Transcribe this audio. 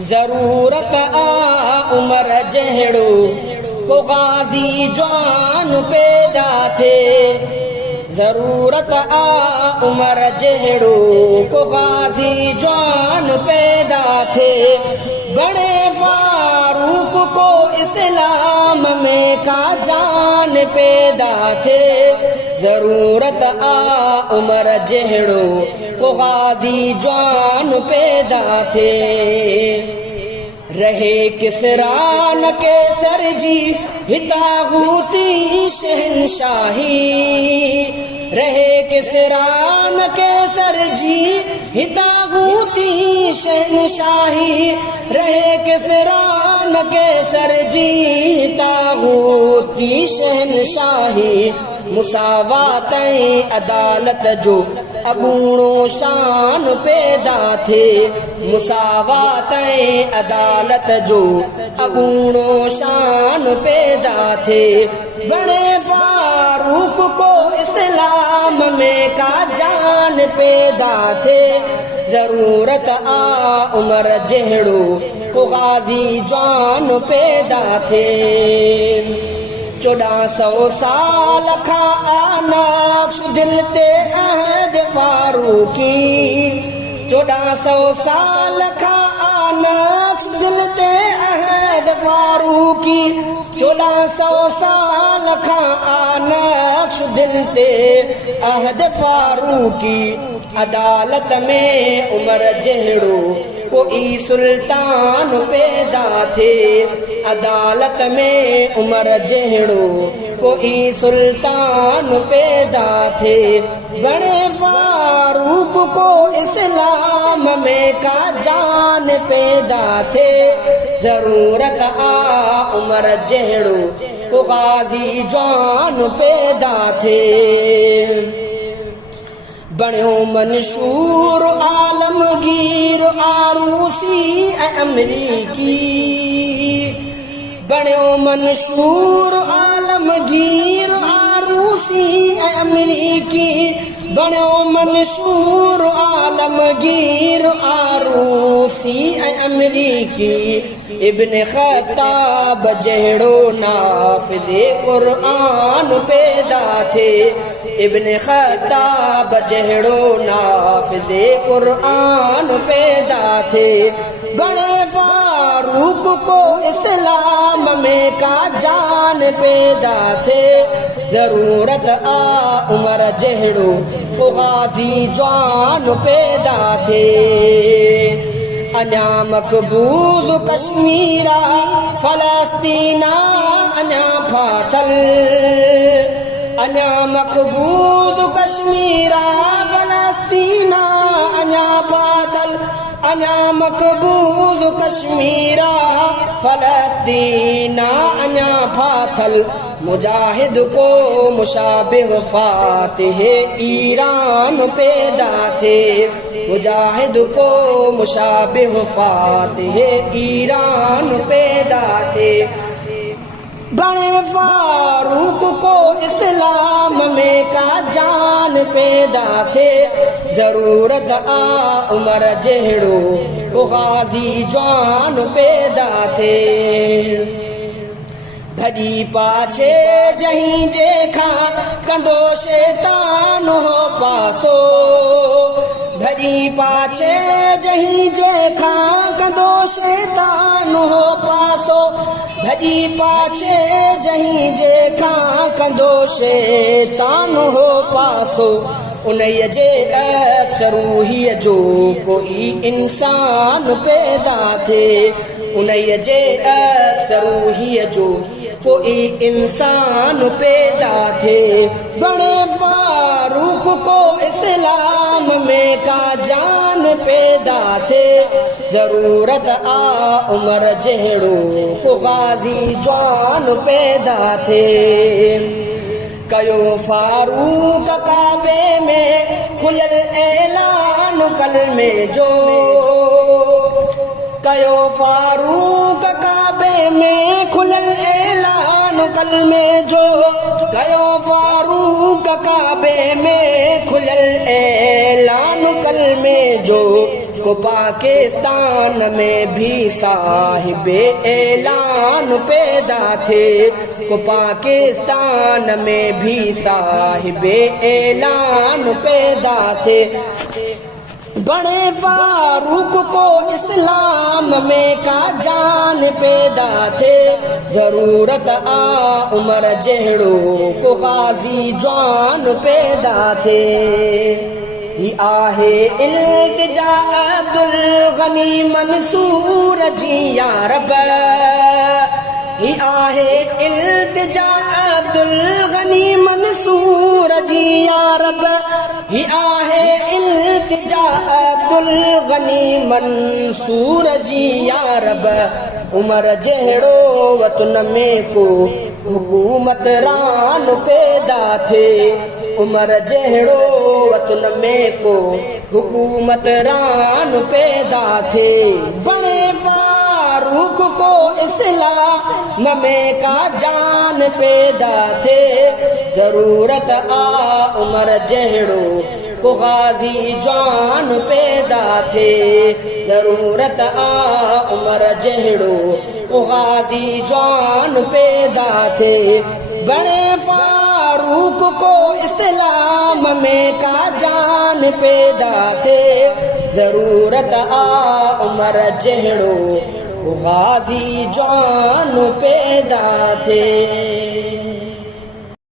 जरूरत आ उमर जहड़ो को गाजी जवान पैदा थे। जरूरत आ उमर जहड़ो को गाजी जवान पैदा थे। बड़े फारूक को इस्लाम में का जान पैदा थे। जरूरत आ उमर जहड़ो को गाजी जवान पैदा थे। रहे किसरान के सरजी हितागूती शहनशाही। रहे किसरान के सरजी हितागूती शहनशाही। रहे किसरान के सरजी हितागूती शहनशाही। मुसावात अदालत जो अगूणो शान पैदा थे। मुसावात अदालत जो अगूणो शान पैदा थे। बड़े फारूक को इस्लाम में का जान पैदा थे। जरूरत आ उमर जहड़ो को गाजी जान पैदा थे। 1400 साल खा नक्श दिल ते अहद फारूकी। 1400 साल खा नक्श दिल ते अहद फारूकी। 1400 साल खा नक्श दिल ते अहद फारूकी। अदालत में उमर जहड़ो कोई सुल्तान पैदा थे। अदालत में उमर जहड़ो कोई सुल्तान पैदा थे। बड़े फारूक को इस्लाम में का जान पैदा थे। जरूरत आ उमर जहड़ो को गाजी जान पैदा थे। बणियो मंशूर आलमगीर आरूसी अमरीकी। बणियो मंशूर आलमगीर आरूसी अमरीकी। बणियो मंशूर आलमगीर आरूसी अमरीकी। इब्न खत्ताब जहड़ो नाफिज़े कुरान पैदा थे। इब्न खत्ताब जहड़ो नाफिज़े कुरान पैदा थे। बड़े फारूक को इस्लाम में का जान पैदा थे। जरूरत आ उमर जहड़ो को गाजी जान पैदा थे। अना मकबूज कश्मीरा फलस्तीना अना फातल। अना मकबूज कश्मीरा फलस्तीना अना फातल। अना मकबूज कश्मीरा फलस्तीना अना फातल। मुजाहिद को मुशाबिह फातिह ईरान पैदा थे। मुजाहिद को मुशाबिह फातिह ईरान पैदा थे। बड़े फारूक को इस्लाम में का जान पैदा थे। जरूरत आ उमर जहड़ो को गाजी जान पैदा थे। भजी पाछे जहीं जेखा कंदो शैतान हो पासो। भजी पाछे जहीं जेखा कंदो शैतान हो पासो। भजी पाछे जहीं जेखा कंदो शैतान हो पासो। उन्हीअ जे अक्सरूहीअ जो कोई इंसान पैदा थे। उन्हीअ जे अक्सरूहीअ जो कोई इंसान पैदा थे। बड़े फारूक को इस्लाम में का जान पैदा थे। जरूरत आ उमर जहड़ो को गाजी जान पैदा थे। कयो फारूक काबे में खुलल ऐलान कलमे जो। कयो फारूक काबे में खुलल ऐलान कलमे जो। कयो काबे में खुलल ऐलान कलमे जो को पाकिस्तान में भी साहिबे ऐलान पैदा थे, को पाकिस्तान में भी साहिबे ऐलान पैदा थे। बड़े फारूक को इस्लाम में का जान पैदा थे, जरूरत आ उमर जहड़ो को गाजी जान पैदा थे। ही आहे इल्तिजा अब्दुल गनी मंसूर जी या रब, ही आहे इल्तिजा अब्दुल गनी मंसूर जी या रब, ही आहे इल्तिजा अब्दुल गनी मंसूर जी या रब। उमर जहड़ो वतन में को हुकूमत रान पैदा थे, उमर जहड़ो वतन में को हुकूमत रान पैदा थे। बड़े फारूक को इस्लाम में का जान पैदा थे, जरूरत आ उमर जहड़ो को गाजी जान पैदा थे, जरूरत आ उमर जहड़ो को गाजी जान पैदा थे। बड़े फारूक को इस्लाम में का जान पैदा थे, जरूरत आ उमर जहड़ो को गाजी जान पैदा थे।